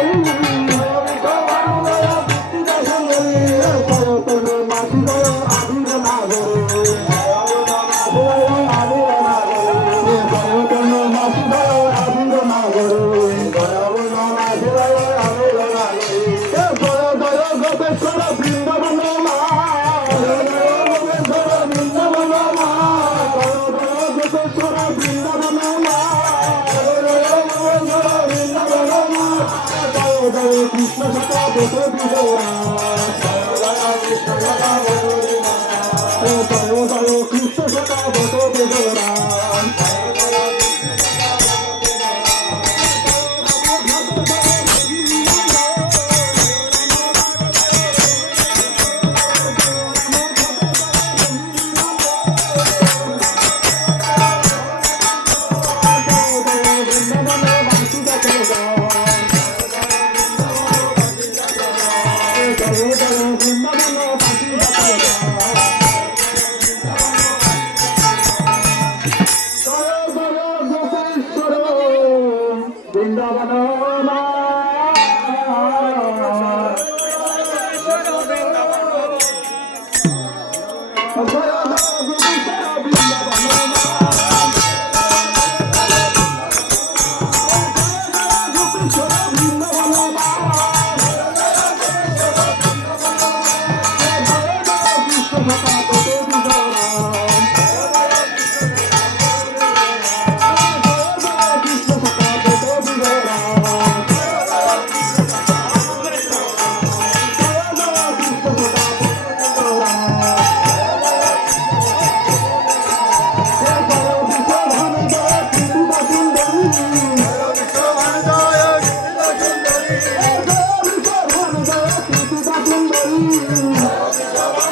anh Krishna সদা বত Bye. জবান